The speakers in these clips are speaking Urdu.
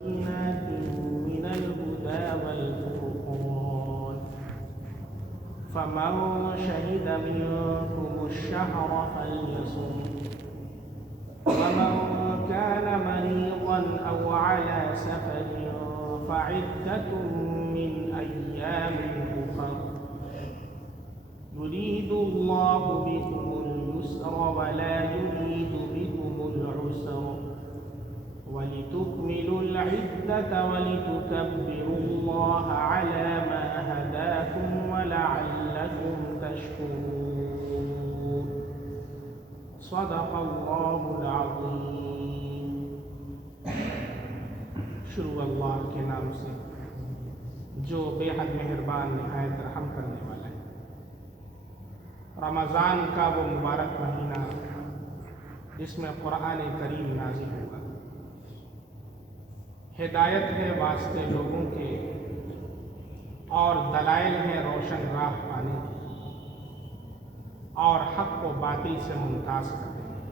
بينات من الهدى والفرقان فمن شهد منكم الشهر فليصم ومن كان مريضا أو على سفر فعدة من أيام أخر يريد الله بكم اليسر ولا يريد بكم العسر ولتكملوا العدة ولتكبروا الله على ما هداكم ولعلكم تشكرون صدق اللہ العظیم۔ شروع اللہ کے نام سے جو بے حد مہربان نہایت رحم کرنے والا ہے۔ رمضان کا وہ مبارک مہینہ جس میں قرآن کریم نازل ہوگا، ہدایت ہے واسطے لوگوں کے اور دلائل ہیں روشن راہ پانے کی، اور حق کو باطل سے ممتاز کرتے ہیں۔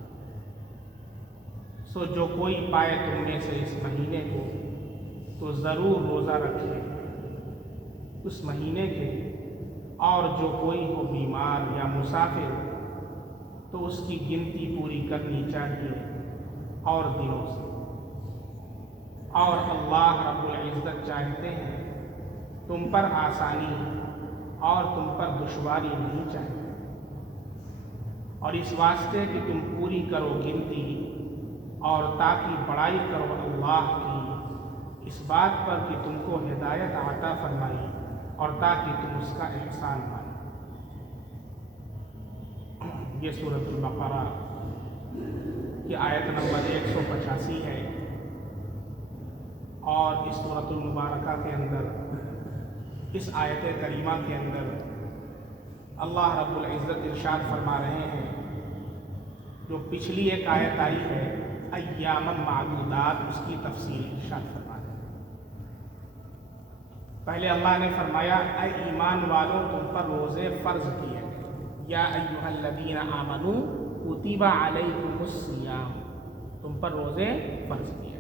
سو جو کوئی پائے تم میں سے اس مہینے کو تو ضرور روزہ رکھے اس مہینے کے، اور جو کوئی ہو بیمار یا مسافر تو اس کی گنتی پوری کرنی چاہیے اور دنوں سے۔ اور اللہ رب العزت چاہتے ہیں تم پر آسانی اور تم پر دشواری نہیں چاہتے، اور اس واسطے کہ تم پوری کرو گنتی اور تاکہ بڑائی کرو اللہ کی اس بات پر کہ تم کو ہدایت عطا فرمائی اور تاکہ تم اس کا احسان پاؤ۔ یہ سورۃ البقرہ کی آیت نمبر 185 ہے، اور اس سورۃ المبارکہ کے اندر اس آیت کریمہ کے اندر اللہ رب العزت ارشاد فرما رہے ہیں، جو پچھلی ایک آیت آئی ہے ایام معدودات، اس کی تفصیل ارشاد فرما رہے ہیں۔ پہلے اللہ نے فرمایا اے ایمان والوں تم پر روزے فرض کیے گئے، یا ایھا الذین آمنوا کتب علیکم الصیام، تم پر روزے فرض کیے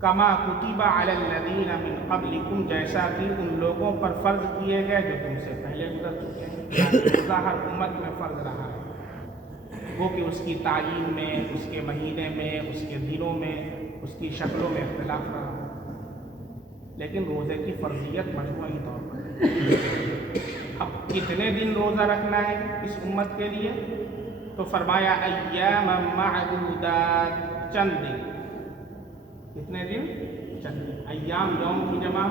کما کتب علی الذین من قبلکم، جیسا کہ ان لوگوں پر فرض کیے گئے جو تم سے پہلے گزر چکے ہیں۔ روزہ ہر امت میں فرض رہا ہے، وہ کہ اس کی تعین میں، اس کے مہینے میں، اس کے دنوں میں، اس کی شکلوں میں اختلاف رہا، لیکن روزے کی فرضیت مجموعی طور پر ہے۔ اب کتنے دن روزہ رکھنا ہے اس امت کے لیے؟ تو فرمایا ایام معدودات، چند دن۔ کتنے دن؟ چند دن۔ ایام یوم کی جمع،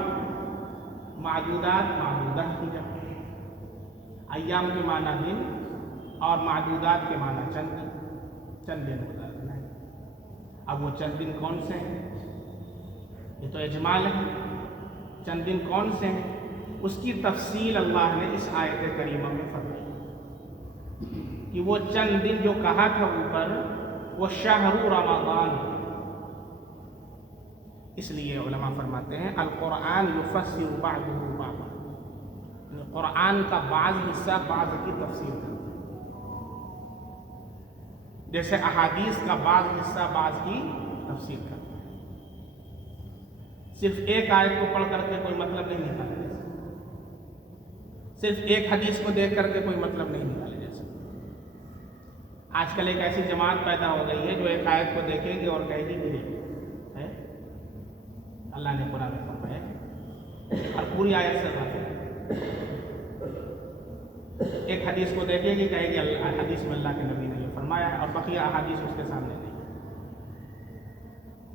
معدودات معدودہ کی جمع۔ ایام کے معنی دن اور معدودات کے معنی چند دن، چند دن روزہ رکھنا ہے۔ اب وہ چند دن کون سے ہیں؟ یہ تو اجمال ہے، چند دن کون سے ہیں اس کی تفصیل اللہ نے اس آیت کریمہ میں فرمائی کہ وہ چند دن جو کہا تھا اوپر وہ شہر رمضان، اس لیے علماء فرماتے ہیں القرآن یفسر بعضہ بعضا، قرآن کا بعض حصہ بعض کی تفسیر کرتا ہے، جیسے احادیث کا بعض حصہ بعض کی تفسیر کرتا ہے۔ صرف ایک آیت کو پڑھ کر کے کوئی مطلب نہیں نکالا جا سکتا، صرف ایک حدیث کو دیکھ کر کے کوئی مطلب نہیں نکالا جا سکتا۔ آج کل ایک ایسی جماعت پیدا ہو گئی ہے جو ایک آیت کو دیکھے گی اور کہے گی ملے گی، اللہ نے قرآن میں فرمایا اور پوری آیت سے غافل ہے۔ ایک حدیث کو دیکھے گی، کہے گی حدیث میں اللہ کے نبی نے یہ فرمایا ہے، اور بقیہ احادیث اس کے سامنے نہیں۔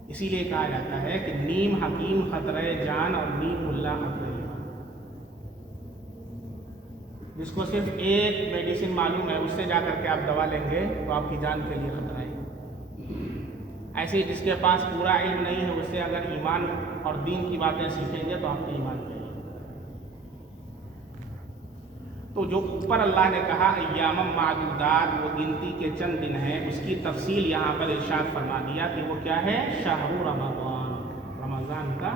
اسی لیے کہا جاتا ہے کہ نیم حکیم خطرہ جان اور نیم اللہ خطرہ ایمان۔ جس کو صرف ایک میڈیسن معلوم ہے اس سے جا کر کے آپ دوا لیں گے تو آپ کی جان کے لیے خطرہ ہے۔ ایسے ہی جس کے پاس پورا علم نہیں ہے اس سے اگر ایمان اور دین کی باتیں سیکھیں گے تو آپ کے ایمان پہ۔ تو جو اوپر اللہ نے کہا ایام معدودات، وہ گنتی کے چند دن ہیں، اس کی تفصیل یہاں پر ارشاد فرما دیا کہ وہ کیا ہے؟ شہر رمضان، رمضان کا۔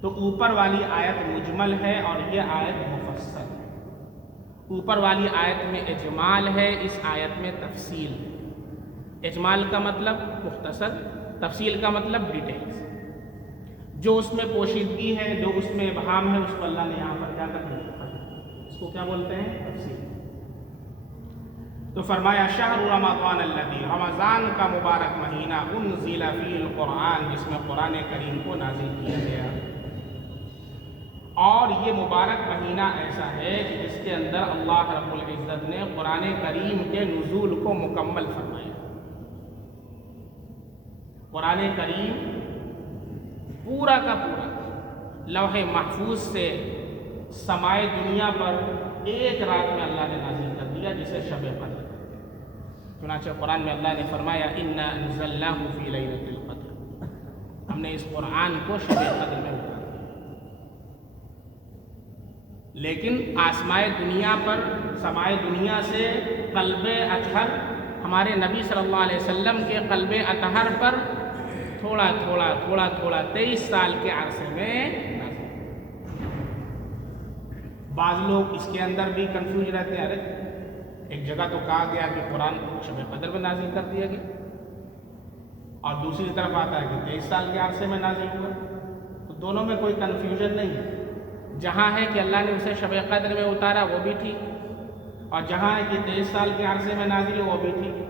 تو اوپر والی آیت مجمل ہے اور یہ آیت مفصل ہے۔ اوپر والی آیت میں اجمال ہے، اس آیت میں تفصیل ہے۔ اجمال کا مطلب مختصر، تفصیل کا مطلب ڈیٹیلز، جو اس میں پوشیدگی ہے، جو اس میں ابہام ہے، اس کو اللہ نے یہاں پر کیا کر دیا، اس کو کیا بولتے ہیں، تفصیل۔ تو فرمایا شہر رمضان الذی، رمضان کا مبارک مہینہ، انزل فیہ القرآن، جس میں قرآن کریم کو نازل کیا گیا۔ اور یہ مبارک مہینہ ایسا ہے کہ جس کے اندر اللہ رب العزت نے قرآن کریم کے نزول کو مکمل فرمایا۔ قرآن کریم پورا کا پورا لوح محفوظ سے سمائے دنیا پر ایک رات میں اللہ نے نازل کر دیا، جسے شب قدر۔ چنانچہ قرآن میں اللہ نے فرمایا انا انزلناہ فی لیلۃ القدر، ہم نے اس قرآن کو شب قدر میں اتارا۔ لیکن آسمائے دنیا پر، سمائے دنیا سے قلب اطہر، ہمارے نبی صلی اللہ علیہ وسلم کے قلب اطہر پر تھوڑا تھوڑا تھوڑا تھوڑا 23 سال کے عرصے میں نازل۔ بعض لوگ اس کے اندر بھی کنفیوز رہتے ہیں، ارے ایک جگہ تو کہا گیا کہ قرآن شب قدر میں نازل کر دیا گیا، اور دوسری طرف آتا ہے کہ 23 سال کے عرصے میں نازل ہوا، تو دونوں میں کوئی کنفیوژن نہیں ہے۔ جہاں ہے کہ اللہ نے اسے شب قدر میں اتارا وہ بھی ٹھیک، اور جہاں ہے کہ 23 سال کے عرصے میں نازل وہ بھی ٹھیک۔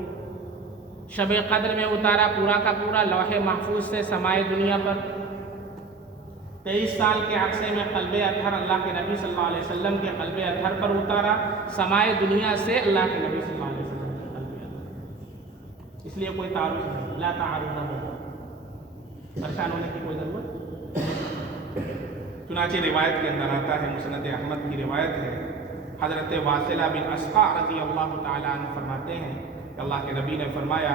شب قدر میں اتارا پورا کا پورا لوح محفوظ سے سمائے دنیا پر، 23 سال کے عرصے میں قلب اطہر، اللہ کے نبی صلی اللہ علیہ وسلم کے قلب اطہر پر اتارا، سمائے دنیا سے اللہ کے نبی صلی اللہ علیہ وسلم کے قلب اطہر۔ اس لیے کوئی تعارض نہیں، لا تعارض ہو، پریشان ہونے کی کوئی ضرورت۔ چنانچہ روایت کے اندر آتا ہے، مسند احمد کی روایت ہے، حضرت واصلہ بن اسقع رضی اللہ تعالیٰ عنہ فرماتے ہیں کہ اللہ کے نبی نے فرمایا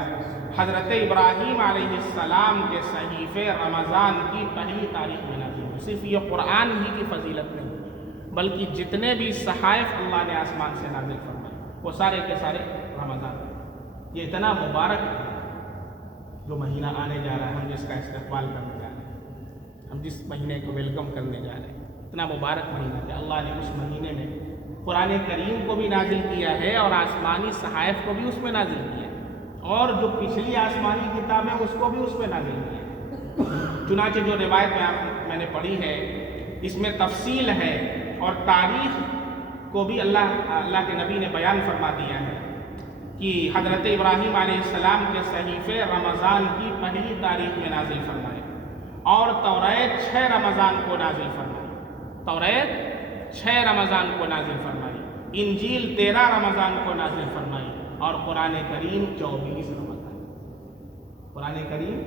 حضرت ابراہیم علیہ السلام کے صحیفے رمضان کی پہلی تاریخ میں نازل ہوئے۔ صرف یہ قرآن ہی کی فضیلت نہیں، بلکہ جتنے بھی صحائف اللہ نے آسمان سے نازل فرمائے وہ سارے کے سارے رمضان۔ یہ اتنا مبارک ہے جو مہینہ آنے جا رہا ہے، ہم جس کا استقبال کرنے جا رہے ہیں، ہم جس مہینے کو ویلکم کرنے جا رہے ہیں، اتنا مبارک مہینہ کہ اللہ نے اس مہینے میں قرآن کریم کو بھی نازل کیا ہے اور آسمانی صحائف کو بھی اس میں نازل کیا ہے، اور جو پچھلی آسمانی کتابیں اس کو بھی اس میں نازل کیا ہے۔ چنانچہ جو روایت میں نے پڑھی ہے اس میں تفصیل ہے، اور تاریخ کو بھی اللہ کے نبی نے بیان فرما دیا ہے کہ حضرت ابراہیم علیہ السلام کے صحیفے رمضان کی پہلی تاریخ میں نازل فرمائے، اور توریت 6 رمضان کو نازل فرمائی، توریت 6 رمضان کو نازل فرمائی، انجیل 13 رمضان کو نازل فرمائی، اور قرآن کریم 24 رمضان، قرآن کریم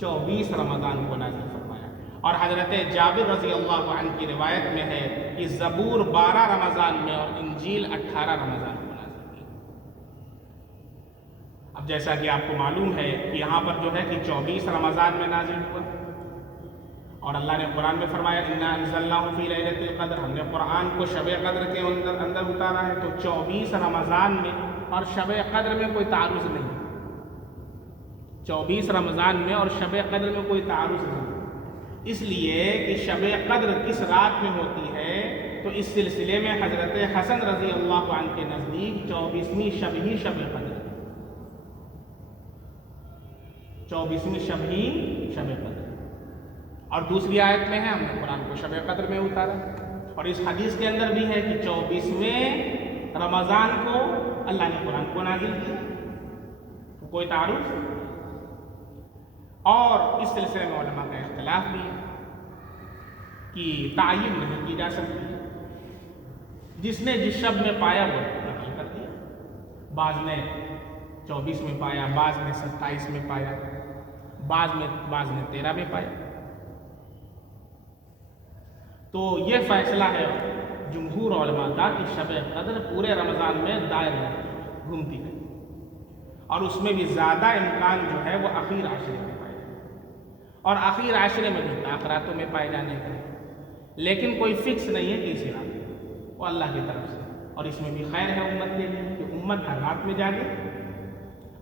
24 رمضان کو نازل فرمایا۔ اور حضرت جابر رضی اللہ عنہ کی روایت میں ہے کہ زبور 12 رمضان میں اور انجیل 18 رمضان کو نازل کی۔ اب جیسا کہ آپ کو معلوم ہے کہ یہاں پر جو ہے کہ 24 رمضان میں نازل ہوا، اور اللہ نے قرآن میں فرمایا انا انزلناہ فی لیلۃ القدر، ہم نے قرآن کو شب قدر کے اندر اتارا ہے۔ تو 24 رمضان میں اور شب قدر میں کوئی تعارض نہیں، 24 رمضان میں اور شب قدر میں کوئی تعارض نہیں، اس لیے کہ شب قدر کس رات میں ہوتی ہے، تو اس سلسلے میں حضرت حسن رضی اللہ عنہ کے نزدیک 24ویں شب ہی شب قدر، 24ویں شب ہی شب قدر۔ اور دوسری آیت میں ہے ہم نے قرآن کو شب قدر میں اتارا، اور اس حدیث کے اندر بھی ہے کہ 24ویں رمضان کو اللہ نے قرآن کو نازل کیا، تو کوئی تعارض۔ اور اس سلسلے میں علماء کا اختلاف بھی ہے کہ تعین نہیں کی جا سکتی، جس نے جس شب میں پایا وہ نقل کر دیا، بعض نے 24 میں پایا، بعض نے 27 میں پایا، بعض نے 13 میں پایا۔ تو یہ فیصلہ ہے جمہور علماء کا کہ شب قدر پورے رمضان میں دائر گھومتی ہے، اور اس میں بھی زیادہ امکان جو ہے وہ اخیر عشرے میں پائے جائے، اور اخیر عشرے میں بھی تاخراتوں میں پائے جانے کا ہے، لیکن کوئی فکس نہیں ہے کہ اسی رات وہ اللہ کی طرف سے۔ اور اس میں بھی خیر ہے امت کے لیے کہ امت ہر رات میں جاگے۔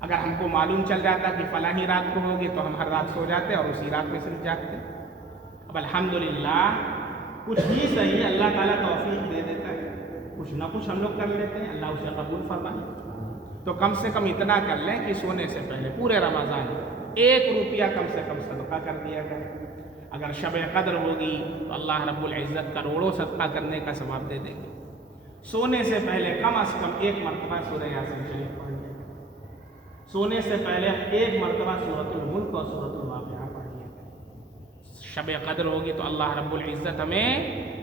اگر ہم کو معلوم چل جاتا کہ فلاں ہی رات کو ہوگی تو ہم ہر رات سو جاتے اور اسی رات میں صرف جاگتے۔ اب الحمدللہ کچھ ہی صحیح اللہ تعالیٰ توفیق دے دیتا ہے، کچھ نہ کچھ ہم لوگ کر لیتے ہیں، اللہ اسے قبول فرمائے۔ تو کم سے کم اتنا کر لیں کہ سونے سے پہلے پورے رمضان 1 روپیہ کم سے کم صدقہ کر دیا کرے. اگر شب قدر ہوگی تو اللہ رب العزت کروڑوں صدقہ کرنے کا ثواب دے دیں گے. سونے سے پہلے کم از کم 1 مرتبہ سورہ یاسین شریف پڑھ لیں. سونے سے پہلے 1 مرتبہ سورۃ الملک اور سورۃ الواقعہ پڑھ لیا کریں. شب قدر ہوگی تو اللہ رب العزت ہمیں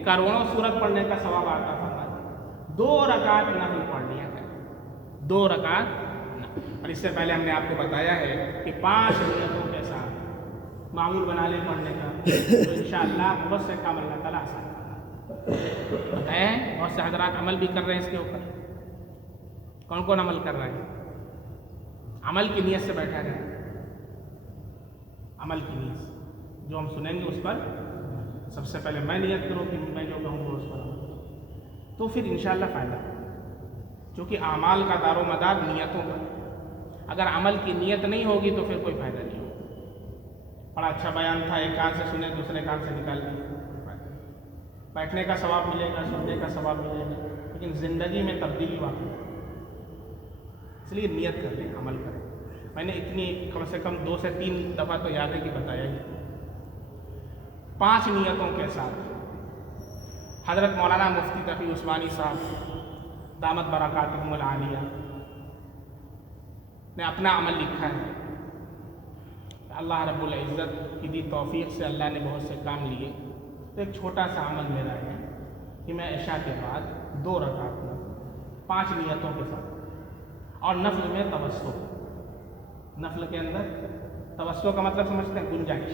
کروڑوں سورت پڑھنے کا ثواب عطا فرما دے. 2 رکعت نفل پڑھ لیا کریں. 2 رکعت. اور اس سے پہلے ہم نے آپ کو بتایا ہے کہ 5 نیتوں کے ساتھ معمول بنا لیں پڑھنے کا تو انشاءاللہ بہت سے کام اللہ تعالیٰ آسان کرنا بتایا ہے. بہت سے حضرات عمل بھی کر رہے ہیں اس کے اوپر. کون کون عمل کر رہے ہیں؟ عمل کی نیت سے بیٹھا جائے. عمل کی نیت سے جو ہم سنیں گے اس پر سب سے پہلے میں نیت کروں کہ میں جو کہوں گا اس پر عمل کروں تو پھر انشاءاللہ فائدہ. چونکہ اعمال کا دار و مدار نیتوں پر. اگر عمل کی نیت نہیں ہوگی تو پھر کوئی فائدہ نہیں ہوگا. بڑا اچھا بیان تھا، ایک کان سے سنے دوسرے کان سے نکال دیں. بیٹھنے کا ثواب ملے گا، سننے کا ثواب ملے گا، لیکن زندگی میں تبدیلی واقع ہے. اس لیے نیت کر لیں، عمل کریں. میں نے اتنی کم سے کم 2 سے 3 دفعہ تو یاد ہے کہ بتایا ہی. 5 نیتوں کے ساتھ حضرت مولانا مفتی تقی عثمانی صاحب دامت برکاتہم العالیہ نے اپنا عمل لکھا ہے. اللہ رب العزت کی دی توفیق سے اللہ نے بہت سے کام لیے. تو ایک چھوٹا سا عمل میرا ہے کہ میں عشاء کے بعد 2 رکعت 5 نیتوں کے ساتھ اور نفل میں توسل. نفل کے اندر توسل کا مطلب سمجھتے ہیں؟ گنجائش.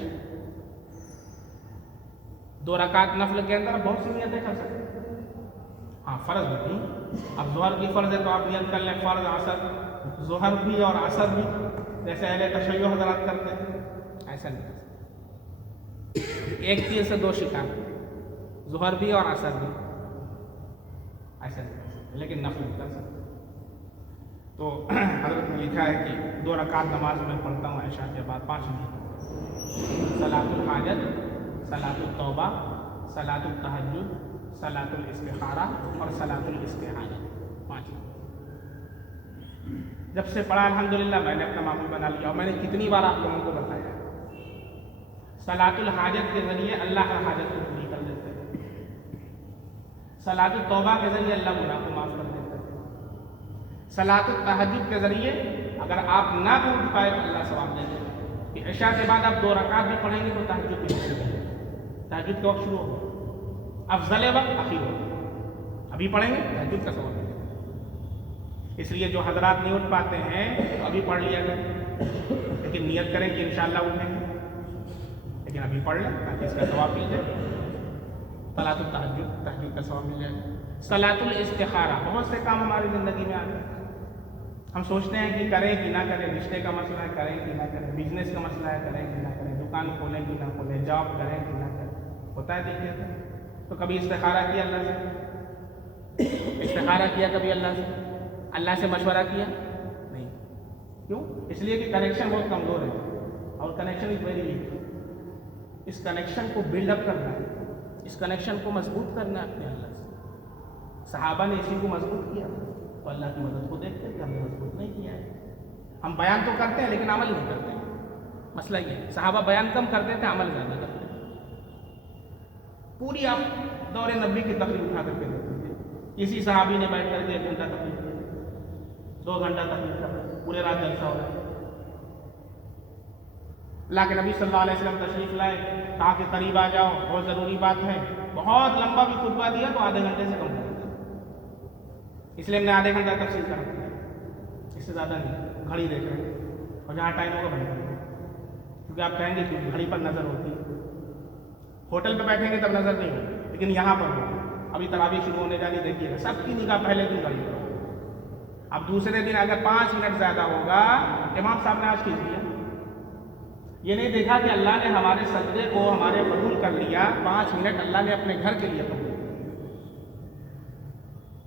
2 رکعت نفل کے اندر بہت سی نیتیں کر سکتے ہیں. ہاں فرض نہیں. اب ظہر کی فرض ہے تو آپ نیت کر لیں فرض عصر، ظہر بھی اور عصر بھی، جیسے اہل تشیع حضرات کرتے ہیں. ایسا نہیں کر سکتے. ایک تیر سے 2 شکار، ظہر بھی اور عصر بھی. ایسا نہیں کر سکتے، لیکن نفل بھی کر سکتے. تو حضرت نے لکھا ہے کہ 2 رکعت نماز میں پڑھتا ہوں عشاء کے بعد 5 نیت: صلاۃ الحاجت، صلاۃ التوبہ، صلاۃ التہجد، صلاۃ الاستخارہ اور صلاۃ الاستعانہ. 5. جب سے پڑھا الحمدللہ میں نے اپنا معمول بنا لیا. اور میں نے کتنی بار آپ لوگوں کو بتایا صلاۃ الحاجت کے ذریعے اللہ کا حاجت کو پوری کر دیتے ہیں. صلاۃ التوبہ کے ذریعے اللہ گناہ کو معاف کر دیتے ہیں. صلاۃ التہجد کے ذریعے اگر آپ نہ بھی اٹھ پائے تو اللہ ثواب دے دیتے ہیں کہ عشاء کے بعد آپ 2 رکعت بھی پڑھیں گے تو تہجد بھی شروع ہوگی. تہجد کا وقت شروع ہوگا. افضل وقت اخیر ہوگا. ابھی پڑھیں گے تہجد کا ثواب. اس لیے جو حضرات نہیں اٹھ پاتے ہیں تو ابھی پڑھ لیا کریں، لیکن نیت کریں کہ انشاءاللہ اٹھیں گے. لیکن ابھی پڑھ لیں تاکہ اس کا ثواب مل جائے. صلاۃ التہجد، تہجد کا ثواب مل جائے. صلاۃ الاستخارہ. بہت سے کام ہماری زندگی میں آتے ہیں، ہم سوچتے ہیں کہ کریں کہ نہ کریں. رشتے کا مسئلہ ہے کریں کہ نہ کریں. بزنس کا مسئلہ ہے کریں کہ نہ کریں. دکان کھولیں کہ نہ کھولیں. جاب کریں کہ نہ کریں. ہوتا ہے دیکھیے. تو کبھی استخارہ کیا اللہ سے؟ استخارہ کیا کبھی اللہ سے؟ اللہ سے مشورہ کیا نہیں. کیوں؟ اس لیے کہ کنیکشن بہت کمزور ہے اور کنیکشن از ویری ویک. اس کنیکشن کو بلڈ اپ کرنا ہے، اس کنیکشن کو مضبوط کرنا ہے اپنے اللہ سے. صحابہ نے اسی کو مضبوط کیا تو اللہ کی مدد کو دیکھتے کہ ہم نے مضبوط نہیں کیا ہے. ہم بیان تو کرتے ہیں لیکن عمل نہیں کرتے. مسئلہ یہ ہے صحابہ بیان کم کرتے تھے، عمل زیادہ کرتے تھے. پوری آپ دور نبی کی تقریر اٹھا کر کے دیکھتے تھے. کسی صحابی نے بیٹھ کر کے 1 گھنٹہ تقریر کی، 2 گھنٹہ تقریر کر رہے ہیں، پورے رات جلسہ ہو رہا ہے. اللہ کے نبی صلی اللہ علیہ وسلم تشریف لائے، کہا کہ قریب آ جاؤ، بہت ضروری بات ہے. بہت لمبا بھی خطبہ دیا تو آدھے گھنٹے سے کم کر دیا. اس لیے ہم نے آدھے گھنٹہ تفصیل کر دیا، اس سے زیادہ نہیں. گھڑی دیکھ رہے ہیں اور جہاں ٹائم ہوگا بند کر دیں، کیونکہ آپ کہیں گے کہ گھڑی پر نظر ہوتی ہے. ہوٹل پہ بیٹھیں گے تب نظر نہیں ہوگی، لیکن یہاں پر ہوگی. ابھی تراویح شروع ہونے جانی دیکھیے گا، سب کی نگاہ پہلے دن گھڑی پر. اب دوسرے دن اگر 5 منٹ زیادہ ہوگا، امام صاحب نے آج کیوں دیا؟ یہ نہیں دیکھا کہ اللہ نے ہمارے سجدے کو ہمارے قبول کر لیا. 5 منٹ اللہ نے اپنے گھر کے لیے قبول کیا.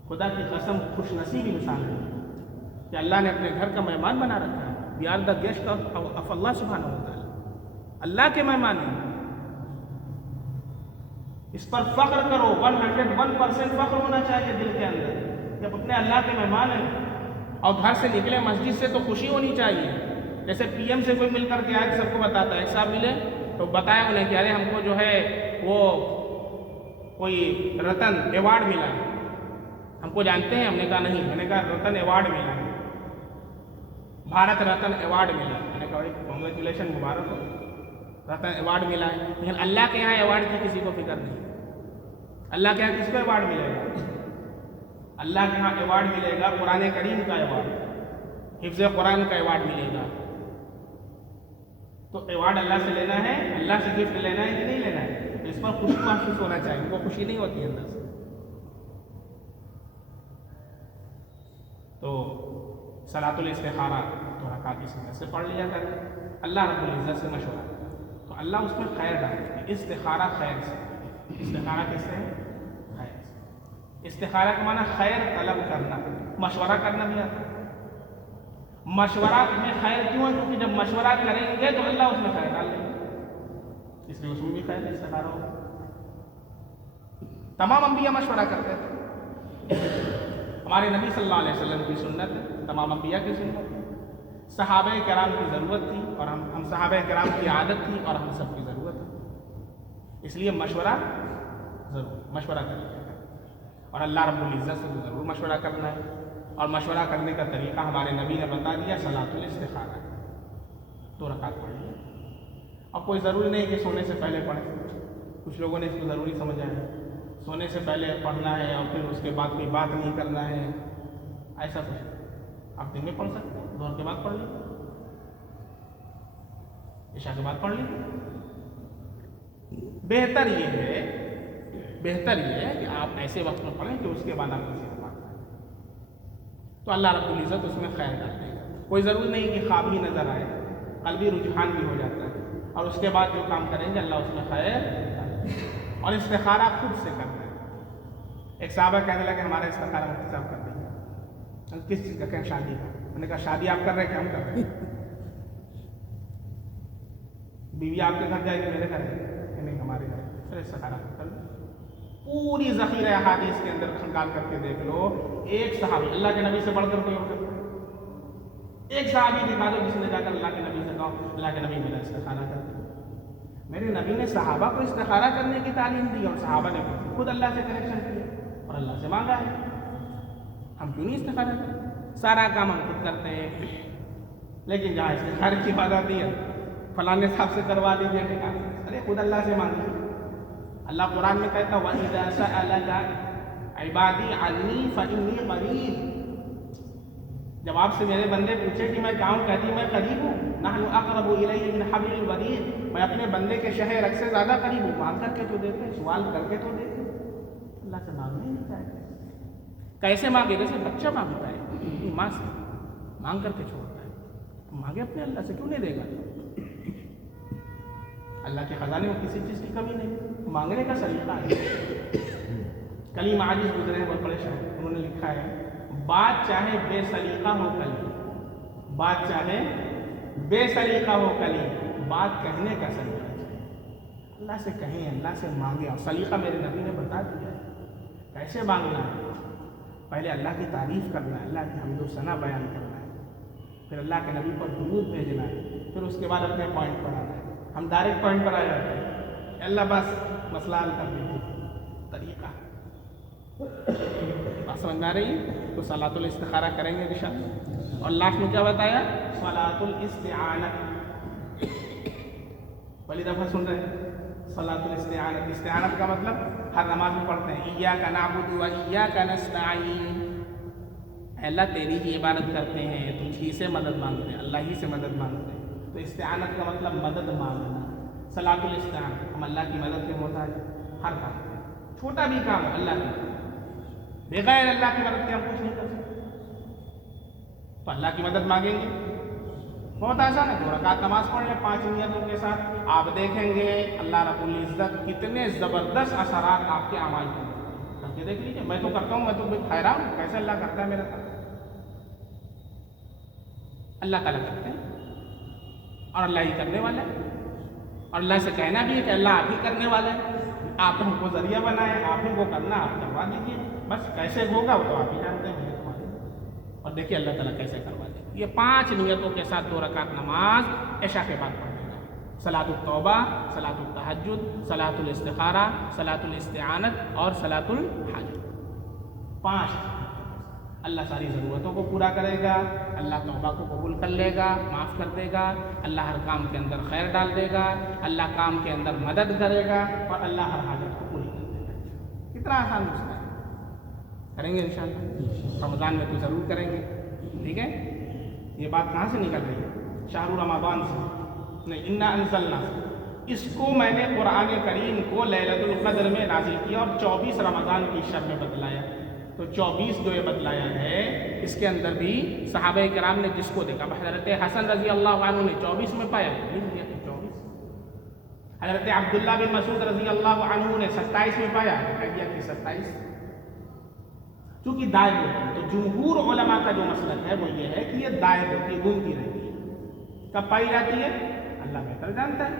خدا کی قسم خوش نصیبی مثال ہے کہ اللہ نے اپنے گھر کا مہمان بنا رکھا ہے. We are the guest of Allah سبحانہ و تعالی. اللہ کے مہمان ہیں. اس پر فخر کرو. 101% فخر ہونا چاہیے دل کے اندر. جب اپنے اللہ کے مہمان ہیں اور گھر سے نکلے مسجد سے تو خوشی ہونی چاہیے جیسے پی ایم سے کوئی مل کر کے آج سب کو بتاتا ہے، ایک صاحب ملے تو بتایا انہیں کہ ارے ہم کو جو ہے وہ کوئی رتن ایوارڈ ملا ہے، ہم کو جانتے ہیں؟ ہم نے کہا نہیں. میں نے کہا رتن ایوارڈ ملا ہے، بھارت رتن ایوارڈ ملا. میں نے کہا بھائی کانگریچولیشن، مبارک ہو، رتن ایوارڈ ملا ہے. لیکن اللہ کے یہاں ایوارڈ کی کسی کو فکر نہیں. اللہ کے یہاں کس کو ایوارڈ ملے گا؟ اللہ کے یہاں ایوارڈ ملے گا قرآن کریم کا ایوارڈ، حفظ قرآن کا ایوارڈ ملے گا. تو ایوارڈ اللہ سے لینا ہے، اللہ سے گفٹ لینا ہے کہ نہیں لینا ہے؟ اس پر خوشی محسوس ہونا چاہیے. ان کو خوشی نہیں ہوتی اندر سے. تو صلاۃ الاستخارہ تو رکعت کی سنت سے پڑھ لیا کریں، اللہ رب العزت سے مشورہ کریں تو اللہ اس میں خیر ڈالتے ہیں. استخارہ خیر سے. استخارہ کس سے؟ خیر سے. استخارہ کا معنی خیر طلب کرنا، مشورہ کرنا بھی آتا ہے. مشورہ میں خیر کیوں ہے؟ کیونکہ جب مشورہ کریں گے تو اللہ اس میں خیر ڈال دیں گے، اس لیے اس میں بھی خیر استخارہ ہوگا. تمام انبیاء مشورہ کرتے تھے. ہمارے نبی صلی اللہ علیہ وسلم کی سنت ہے، تمام انبیاء کی سنت ہے. صحابہ کرام کی ضرورت تھی اور ہم صحابہ کرام کی عادت تھی اور ہم سب کی ضرورت ہے. اس لیے مشورہ ضرور مشورہ کرنا ہے اور اللہ رب العزت سے ضرور مشورہ کرنا ہے. اور مشورہ کرنے کا طریقہ ہمارے نبی نے بتا دیا، صلاۃ الاستخارہ. 2 رکعت پڑھ لیا. اور کوئی ضروری نہیں کہ سونے سے پہلے پڑھیں. کچھ لوگوں نے اس کو ضروری سمجھا ہے، سونے سے پہلے پڑھنا ہے اور پھر اس کے بعد کوئی بات نہیں کرنا ہے. ایسا کچھ آپ دن میں پڑھ سکتے ہیں، ظہر کے بعد پڑھ لیں، عشاء کے بعد پڑھ لیں. بہتر یہ ہے کہ آپ ایسے وقت میں پڑھیں کہ اس کے بعد آپ کسی سے بات کریں تو اللہ رب العزت اس میں خیر ڈال دے گا. کوئی ضروری نہیں کہ خواب ہی نظر آئے، قلبی رجحان بھی ہو جاتا ہے اور اس کے بعد جو کام کریں گے اللہ اس میں خیر ڈال دے گا. اور استخارہ خود سے کرنا ہے. ایک صحابہ کہنے لگے ہمارا استخارہ مفتی صاحب کر دیں گے. کس چیز کا؟ کہیں شادی کا. میں نے کہا شادی آپ کر رہے ہیں کہ ہم کر رہے ہیں؟ بیوی آپ کے گھر جائے گی میرے گھر نہیں ہمارے گھر. پھر استخارہ کر لیں. پوری ذخیرہ احادیث کے اندر کھنگال کر کے دیکھ لو، ایک صحابی اللہ کے نبی سے بڑھ کر کوئی ہو سکتا ہے؟ ایک صحابی دکھا دو جس نے جا کر اللہ کے نبی سے کہا اللہ کے نبی میرا استخارہ کر دیا. میرے نبی نے صحابہ کو استخارہ کرنے کی تعلیم دی اور صحابہ نے خود اللہ سے کنیکشن کیا اور اللہ سے مانگا ہے. ہم کیوں نہیں استخارہ کرتے؟ سارا کام ہم خود کرتے ہیں. لیکن جہاں استخارے کی بات آتی ہے فلانے صاحب سے کروا دیجیے کہ ارے خود اللہ سے مانگیے. اللہ قرآن میں کہتا ہے وَإِذَا سَأَلَكَ عِبَادِي عَنِّي فَإِنِّي قَرِيبٌ. جب آپ سے میرے بندے پوچھے کہ میں کہاں ہوں، کہتی میں قریب ہوں. نحن اقرب الیہ من حبل الورید. میں اپنے بندے کے شہ رگ سے زیادہ قریب ہوں. مانگ کر کے تو دیکھیں، سوال کر کے تو دیکھیں. اللہ سے مانگنے نہیں چاہتے. کیسے مانگے؟ جیسے بچہ مانگتا ہے اپنی ماں سے، مانگ کر کے چھوڑتا ہے. مانگے اپنے اللہ سے، کیوں نہیں دے گا؟ اللہ کے خزانے میں کسی چیز کی کمی نہیں. مانگنے کا سلیقہ ہے. کلیم عاجز گزرے ہیں بہت بڑے شاعر، انہوں نے لکھا ہے بات چاہے بے سلیقہ ہو کلیم، بات چاہے بے سلیقہ ہو کلیم، بات کہنے کا سلیقہ چاہیے. اللہ سے کہیں، اللہ سے مانگے. اور سلیقہ میرے نبی نے بتا دیا ہے کیسے مانگنا ہے. پہلے اللہ کی تعریف کرنا ہے، اللہ کی حمد و ثنا بیان کرنا ہے، پھر اللہ کے نبی پر درود بھیجنا ہے، پھر اس کے بعد اپنے پوائنٹ پر آنا ہے. ہم ڈائریکٹ پوائنٹ پر آ جاتے ہیں، اللہ بس مسئلہ حل کر دیجیے. طریقہ بات سمجھ میں آ رہی ہے؟ تو صلاۃ الاستخارہ کریں گے انشاءاللہ. اور لاسٹ میں کیا بتایا؟ صلاۃ الاستعانہ. پہلی دفعہ سن رہے ہیں صلاۃ الاستعانہ. استعانت کا مطلب ہر نماز میں پڑھتے ہیں ایاک نعبد و ایاک نستعین. اللہ تیری ہی عبادت کرتے ہیں، تجھ ہی سے مدد مانگتے ہیں، اللہ ہی سے مدد مانگتے ہیں. تو استعانت کا مطلب مدد مانگنا. صلاۃ الاستعانہ، ہم اللہ کی مدد کے محتاج ہیں. ہر کام چھوٹا بھی کام اللہ کی، بغیر اللہ کی مدد کے ہم کچھ نہیں کر سکتے. تو اللہ کی مدد مانگیں گے. بہت آسان ہے. 2 رکعت نماز پڑھ لیں 5 نیتوں کے ساتھ. آپ دیکھیں گے اللہ رب العزت کتنے زبردست اثرات آپ کے اعمال کو کر کے دیکھ لیجیے. میں تو کرتا ہوں، میں تو حیران ہوں کیسے اللہ کرتا ہے میرے ساتھ. اللہ تعالیٰ کرتے ہیں اور اللہ ہی کرنے والا ہے. اور اللہ سے کہنا بھی ہے کہ اللہ آپ ہی کرنے والا ہے، آپ ہم کو ذریعہ بنائے، آپ ہی کو کرنا، آپ کروا دیجیے. بس کیسے ہوگا وہ تو آپ ہی جانتے ہیں. اور دیکھیے اللہ تعالیٰ کیسے کروا دیں. یہ 5 نیتوں کے ساتھ 2 رکعت نماز عشاء کے بعد پڑھے گا. صلاۃ التوبہ، صلاۃ التہجد، صلاۃ الاستخارہ، صلاۃ الاستعانت اور صلاۃ الحاجت. 5. اللہ ساری ضرورتوں کو پورا کرے گا، اللہ توبہ کو قبول کر لے گا، معاف کر دے گا، اللہ ہر کام کے اندر خیر ڈال دے گا، اللہ کام کے اندر مدد کرے گا اور اللہ ہر حاجت کو پوری کر دے گا. کتنا آسان نسخہ ہے. کریں گے انشاءاللہ. رمضان میں تو ضرور کریں گے. ٹھیک ہے. یہ بات کہاں سے نکل رہی ہے؟ شہر رمضان سے نہیں، انا انزلنا. اس کو میں نے قرآن کریم کو لیلۃ القدر میں نازل کیا اور 24 رمضان کی شب میں بتلایا. تو 24 جو یہ بتلایا ہے اس کے اندر بھی صحابہ کرام نے جس کو دیکھا، حضرت حسن رضی اللہ عنہ نے 24 میں پایا، 24. حضرت عبداللہ بن مسعود رضی اللہ عنہ نے 27 میں پایا، 27. چونکہ دائر ہوتی ہے تو جمہور علماء کا جو مسلک ہے وہ یہ ہے کہ یہ دائر ہوتی ہے، گھومتی رہتی ہے. کب پائی جاتی ہے؟ اللہ بہتر جانتا ہے.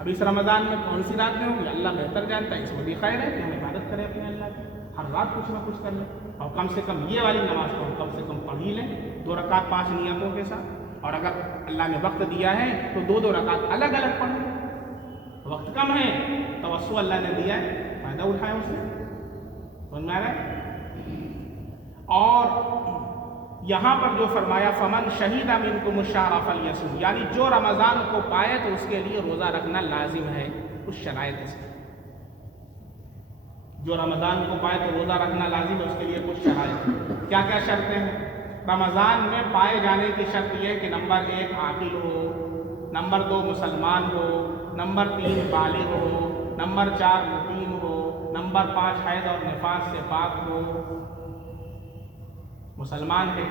اب اس رمضان میں کون سی رات میں ہوگی اللہ بہتر جانتا ہے. اس میں بھی خیر ہے کہ ہم عبادت کریں اپنے اللہ کی، ہر رات کچھ نہ کچھ کر لیں، اور کم سے کم یہ والی نماز کو ہم کم سے کم پڑھ ہی لیں 2 رکعت 5 نیتوں کے ساتھ. اور اگر اللہ نے وقت دیا ہے تو 2 رکعت الگ الگ پڑھ لیں. وقت کم ہے، توسع اللہ نے دیا ہے، فائدہ اٹھائے اس نے. سمجھ میں آ رہا ہے؟ اور یہاں پر جو فرمایا فمن شہید منکم الشہر فلیصم، یعنی جو رمضان کو پائے تو اس کے لیے روزہ رکھنا لازم ہے. کچھ شرائط سے جو رمضان کو پائے تو روزہ رکھنا لازم ہے، اس کے لیے کچھ شرائط. کیا کیا شرطیں ہیں؟ رمضان میں پائے جانے کی شرط یہ کہ نمبر 1 عاقل ہو، نمبر 2 مسلمان ہو، نمبر 3 بالغ ہو، نمبر 4 مقیم ہو، نمبر 5 حیض اور نفاس سے پاک ہو. مسلمان ہے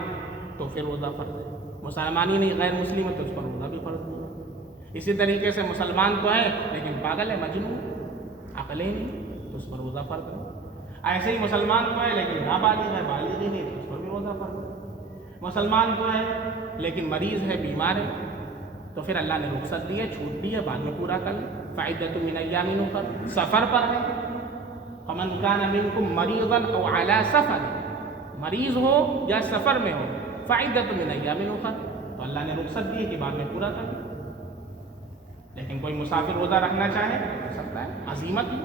تو پھر روزہ فرض ہے، مسلمان ہی نہیں غیر مسلم ہے تو اس پر روزہ بھی فرض نہیں. اسی طریقے سے مسلمان تو ہے لیکن پاگل ہے، مجنون، عقل ہی نہیں تو اس پر روزہ فرض ہے. ایسے ہی مسلمان تو ہے لیکن نابالغ ہے، بالغ ہی نہیں تو اس پر بھی روزہ فرض ہے. مسلمان تو ہے لیکن مریض ہے، بیمار ہے تو پھر اللہ نے رخصت دی ہے، چھوٹ دی ہے، بعد میں پورا کر لیں. فعدۃ من ایام اخر، سفر پر ہے فمن کان منکم مریضا او علی سفر، مریض ہو یا سفر میں ہو، فعدۃ من ایام اخر، تو اللہ نے رخصت دی ہے کہ بعد میں پورا کر لیں. لیکن کوئی مسافر روزہ رکھنا چاہے رکھ سکتا ہے، عزیمت ہے.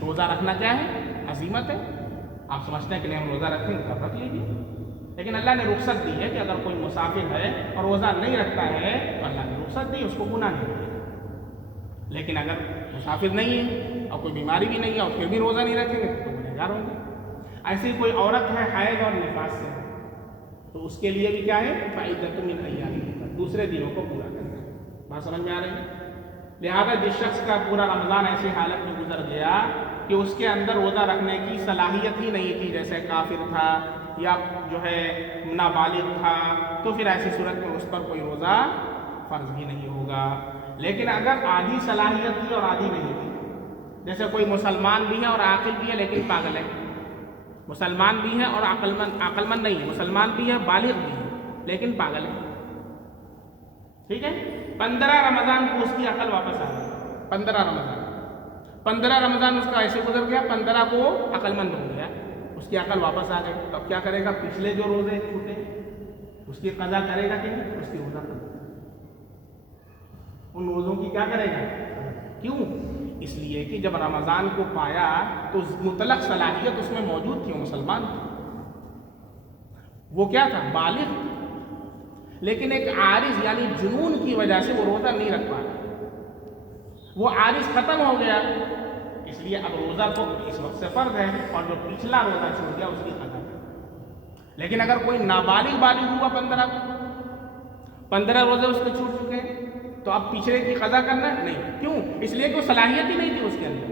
روزہ رکھنا چاہے عزیمت ہے. آپ سمجھتے ہیں کہ نہیں ہم روزہ رکھیں گے تب رکھ لیجیے، لیکن اللہ نے رخصت دی ہے کہ اگر کوئی مسافر ہے اور روزہ نہیں رکھتا ہے تو اللہ نے رخصت دی، اس کو گناہ نہیں ہے. لیکن اگر مسافر نہیں ہے اور کوئی بیماری بھی نہیں ہے اور پھر بھی روزہ نہیں رکھیں گے تو گنہگار ہوں گے. ایسی کوئی عورت ہے حیض اور نفاس سے تو اس کے لیے بھی کیا ہے؟ فعدۃ من ایام اخر، دوسرے دنوں کو پورا کرنا ہے. بات سمجھ میں آ رہی ہے؟ لہٰذا جس شخص کا پورا رمضان ایسی حالت میں گزر گیا کہ اس کے اندر روزہ رکھنے کی صلاحیت ہی نہیں تھی، جیسے کافر تھا یا جو ہے نابالغ تھا، تو پھر ایسی صورت میں اس پر کوئی روزہ فرض ہی نہیں ہوگا. لیکن اگر آدھی صلاحیت تھی اور آدھی نہیں تھی، جیسے کوئی مسلمان بھی ہے اور عاقل بھی ہے لیکن پاگل ہے، مسلمان بھی ہے اور عقل مند نہیں ہے، مسلمان بھی ہے بالغ بھی ہے لیکن پاگل ہے. ٹھیک ہے. 15 رمضان کو اس کی عقل واپس آ گئی. 15 رمضان اس کا ایسے گزر گیا، 15 کو عقل مند ہو گیا، اس کی عقل واپس آ گئی. تو اب کیا کرے گا؟ پچھلے جو روزے چھوٹے اس کی قضا کرے گا کہ نہیں؟ اس کی روزہ کرے گا. ان روزوں کی کیا کرے گا؟ کیوں؟ اس لیے کہ جب رمضان کو پایا تو مطلق صلاحیت اس میں موجود تھی، وہ مسلمان تھی، وہ کیا تھا؟ بالغ. لیکن ایک عارض یعنی جنون کی وجہ سے وہ روزہ نہیں رکھ پایا، وہ عارض ختم ہو گیا، اس لیے اب روزہ کو اس وقت سے فرض ہے اور جو پچھلا روزہ چھوٹ گیا اس کی قضا. لیکن اگر کوئی نابالغ ہوا 15 روزے اس کے چھوٹ چکے ہیں تو اب پچھلے کی قضا کرنا نہیں. کیوں؟ اس لیے کہ وہ صلاحیت ہی نہیں تھی اس کے اندر.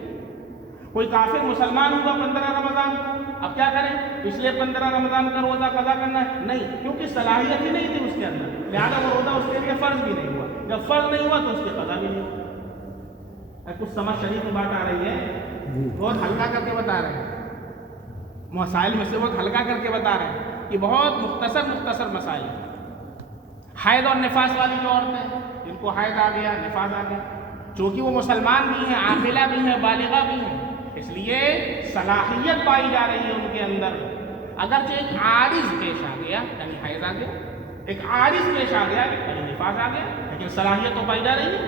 کوئی کافر مسلمان ہوا 15 رمضان، اب کیا کریں؟ پچھلے 15 رمضان کا روزہ قضا کرنا ہے؟ نہیں، کیونکہ صلاحیت ہی نہیں تھی اس کے اندر، لہٰذا وہ روزہ اس کے لیے فرض بھی نہیں ہوا. جب فرض نہیں ہوا تو اس کی قضا بھی نہیں ہوا. کچھ سمجھ شریف میں بات آ رہی ہے؟ بہت ہلکا کر کے بتا رہے ہیں، مسائل میں سے بہت ہلکا کر کے بتا رہے ہیں کہ بہت مختصر مسائل ہیں. حیض اور نفاس والی جو عورتیں جن کو حیض آ گیا، نفاس آ گیا، چونکہ وہ مسلمان بھی ہیں، عاقلہ بھی ہیں، بالغہ بھی ہیں، اس لیے صلاحیت پائی جا رہی ہے ان کے اندر. اگرچہ ایک عارض پیش آ گیا یعنی حیض آ گیا ایک عارض پیش آ گیا، کہیں نفاذ آ گیا، لیکن صلاحیت تو پیدا نہیں ہے،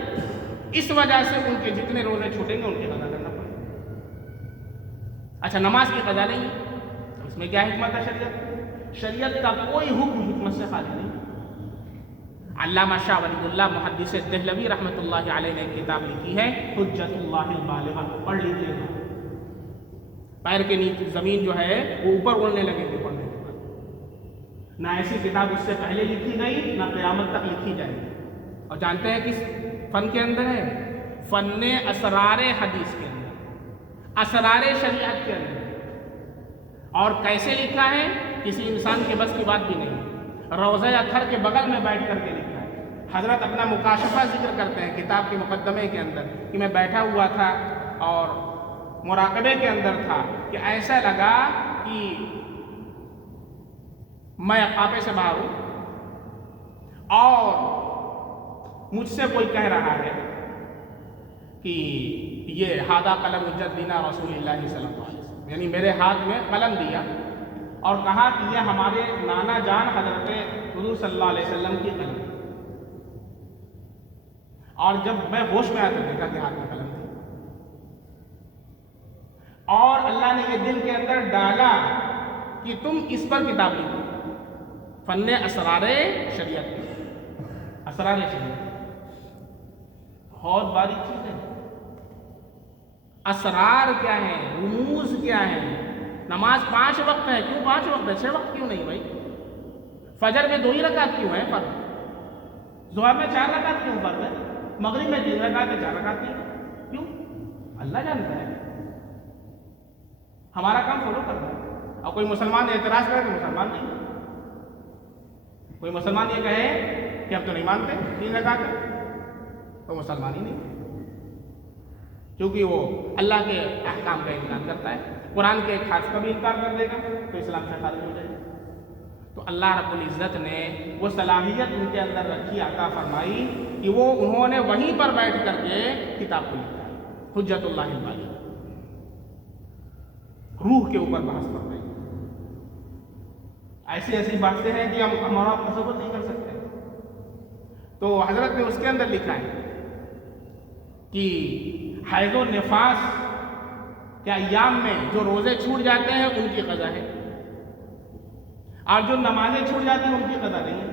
اس وجہ سے ان کے جتنے روزے چھوٹیں گے ان کی قضا کرنا پڑے گا۔ اچھا نماز کی قضا نہیں ہے، اس میں کیا حکمت ہے؟ شریعت کا کوئی حکم حکمت سے خالی نہیں۔ علامہ شاہ ولی اللہ محدث دہلوی رحمۃ اللہ علیہ نے ایک کتاب لکھی ہے حجت اللہ البالغہ، پڑھ لیجیے گا، پیر کے نیچے زمین جو ہے وہ اوپر اڑنے لگے گی پڑھنے کے بعد۔ نہ ایسی کتاب اس سے پہلے لکھی گئی نہ قیامت تک لکھی جائے گی۔ اور جانتے ہیں کس فن کے اندر ہے؟ فن اسرار حدیث کے اندر، اسرار شریعت کے اندر۔ اور کیسے لکھا ہے؟ کسی انسان کے بس کی بات بھی نہیں، روضہ اطہر کے بغل میں بیٹھ کر کے لکھا ہے۔ حضرت اپنا مکاشفہ ذکر کرتے ہیں کتاب کے مقدمے کے اندر کہ میں بیٹھا ہوا تھا اور مراقبے کے اندر تھا کہ ایسا لگا کہ میں آپے سے باہر ہوں اور مجھ سے کوئی کہہ رہا ہے کہ یہ ہادہ قلم جدنا رسول اللہ صلی اللہ علیہ وسلم، یعنی میرے ہاتھ میں قلم دیا اور کہا کہ یہ ہمارے نانا جان حضرت حضور صلی اللہ علیہ وسلم کی قلم۔ اور جب میں ہوش میں آیا تو دیکھا کہ ہاتھ میں قلم تھی، اور اللہ نے یہ دل کے اندر ڈالا کہ تم اس پر کتاب لکھو، فن اسرار شریعت، اسرار شریعت بہت باریک چیز ہے۔ اسرار کیا ہے، رموز کیا ہے؟ نماز 5 وقت ہے، کیوں 5 وقت ہے؟ 6 وقت کیوں نہیں بھائی؟ فجر میں 2 ہی رکعت کیوں ہے فرض؟ ظہر میں 4 رکعت کیوں فرض ہے؟ مغرب میں 3 رکعت ہے، 4 رکعت کیوں؟ اللہ جانتا ہے، ہمارا کام فالو کرنا ہے۔ اور کوئی مسلمان اعتراض کرے تو مسلمان نہیں، کوئی مسلمان یہ کہے کہ اب تو نہیں مانتے 3 رکعت ہے تو مسلمان ہی نہیں، کیونکہ وہ اللہ کے احکام کا انکار کرتا ہے، قرآن کے ایک حرف کا بھی انکار کر دے گا تو اسلام سے خارج ہو جائے گا۔ تو اللہ رب العزت نے وہ صلاحیت ان کے اندر رکھی، عطا فرمائی کہ وہ انہوں نے وہیں پر بیٹھ کر کے کتاب کو لکھا ہے، حجت اللہ البالغہ، روح کے اوپر بحث فرمائی۔ ایسی ایسی باتیں ہیں کہ ہم ہمارا تصور نہیں کر سکتے۔ تو حضرت نے اس کے اندر لکھا ہے کہ حیض و نفاس کے ایام میں جو روزے چھوٹ جاتے ہیں ان کی قضا ہے، اور جو نمازیں چھوٹ جاتی ہیں ان کی قضا نہیں ہے،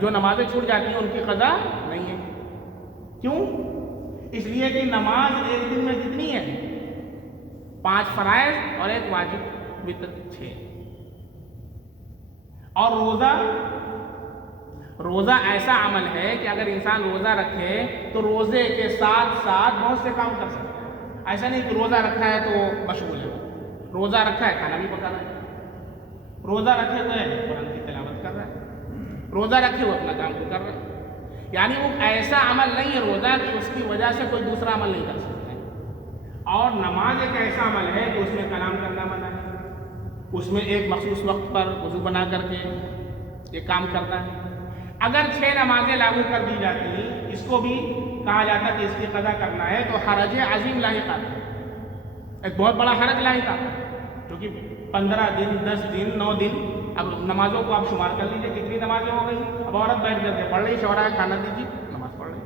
جو نمازیں چھوٹ جاتی ہیں ان کی قضا نہیں ہے۔ کیوں؟ اس لیے کہ نماز ایک دن میں کتنی ہے؟ 5 فرائض اور 1 واجب، وتر 6۔ اور روزہ ایسا عمل ہے کہ اگر انسان روزہ رکھے تو روزے کے ساتھ ساتھ بہت سے کام کر سکتا ہے۔ ایسا نہیں کہ روزہ رکھا ہے تو مشغول ہے، روزہ رکھا ہے کھانا بھی پکا رہا ہے، روزہ رکھے ہوئے قرآن کی تلاوت کر رہا ہے، روزہ رکھے وہ اپنا کام کو کر رہا ہے۔ یعنی وہ ایسا عمل نہیں ہے روزہ کہ اس کی وجہ سے کوئی دوسرا عمل نہیں کر سکتا ہے۔ اور نماز ایک ایسا عمل ہے کہ اس میں کلام کرنا منع ہے، اس میں ایک مخصوص وقت پر وضو بنا کر کے یہ کام کرنا ہے۔ اگر 6 نمازیں لاگو کر دی جاتی، اس کو بھی کہا جاتا کہ اس کی قضا کرنا ہے تو حرج عظیم لاحق آتا ہے، ایک بہت بڑا حرج لاحق آتا ہے، کیونکہ 15 دن 10 دن 9 دن، اب نمازوں کو آپ شمار کر لیجیے کتنی نمازیں ہو گئی۔ اب عورت بیٹھ کر کے پڑھ رہی، شوہر کھانا دیجیے، نماز پڑھ رہی،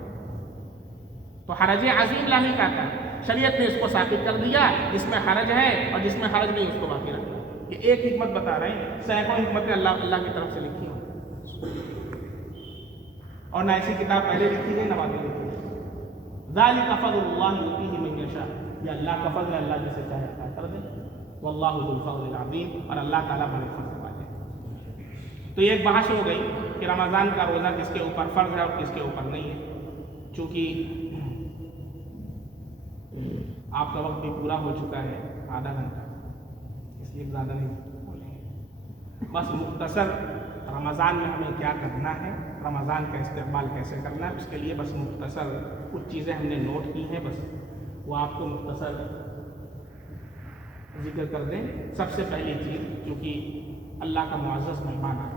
تو حرج عظیم لاحق آتا ہے۔ شریعت نے اس کو ثابت کر دیا، جس میں حرج ہے اور جس میں حرج نہیں اس کو باقی رکھنا۔ یہ ایک حکمت بتا رہے ہیں، سینکڑوں حکمتیں اللہ کی طرف سے لکھی ہیں، اور نہ ایسی کتاب پہلے لکھی گئی نہ بعد میں لکھی گئی۔ ذالک فضل اللہ یؤتیہ من یشاء، یہ اللہ کا فضل ہے، اللہ جسے چاہے عطا کر دے، واللہ ذو الفضل العظیم، اور اللہ تعالیٰ بڑے فضل والے ہیں۔ تو یہ ایک بحث ہو گئی کہ رمضان کا روزہ کس کے اوپر فرض ہے اور کس کے اوپر نہیں ہے۔ چونکہ آپ کا وقت بھی پورا ہو چکا ہے، آدھا گھنٹہ، اس لیے زیادہ نہیں بولیں گے، بس مختصر رمضان میں ہمیں کیا کرنا ہے، رمضان کا استقبال کیسے کرنا ہے، اس کے لیے بس مختصر کچھ چیزیں ہم نے نوٹ کی ہیں، بس وہ آپ کو مختصر ذکر کر دیں۔ سب سے پہلی چیز، کیونکہ اللہ کا معزز مہمان آتا ہے،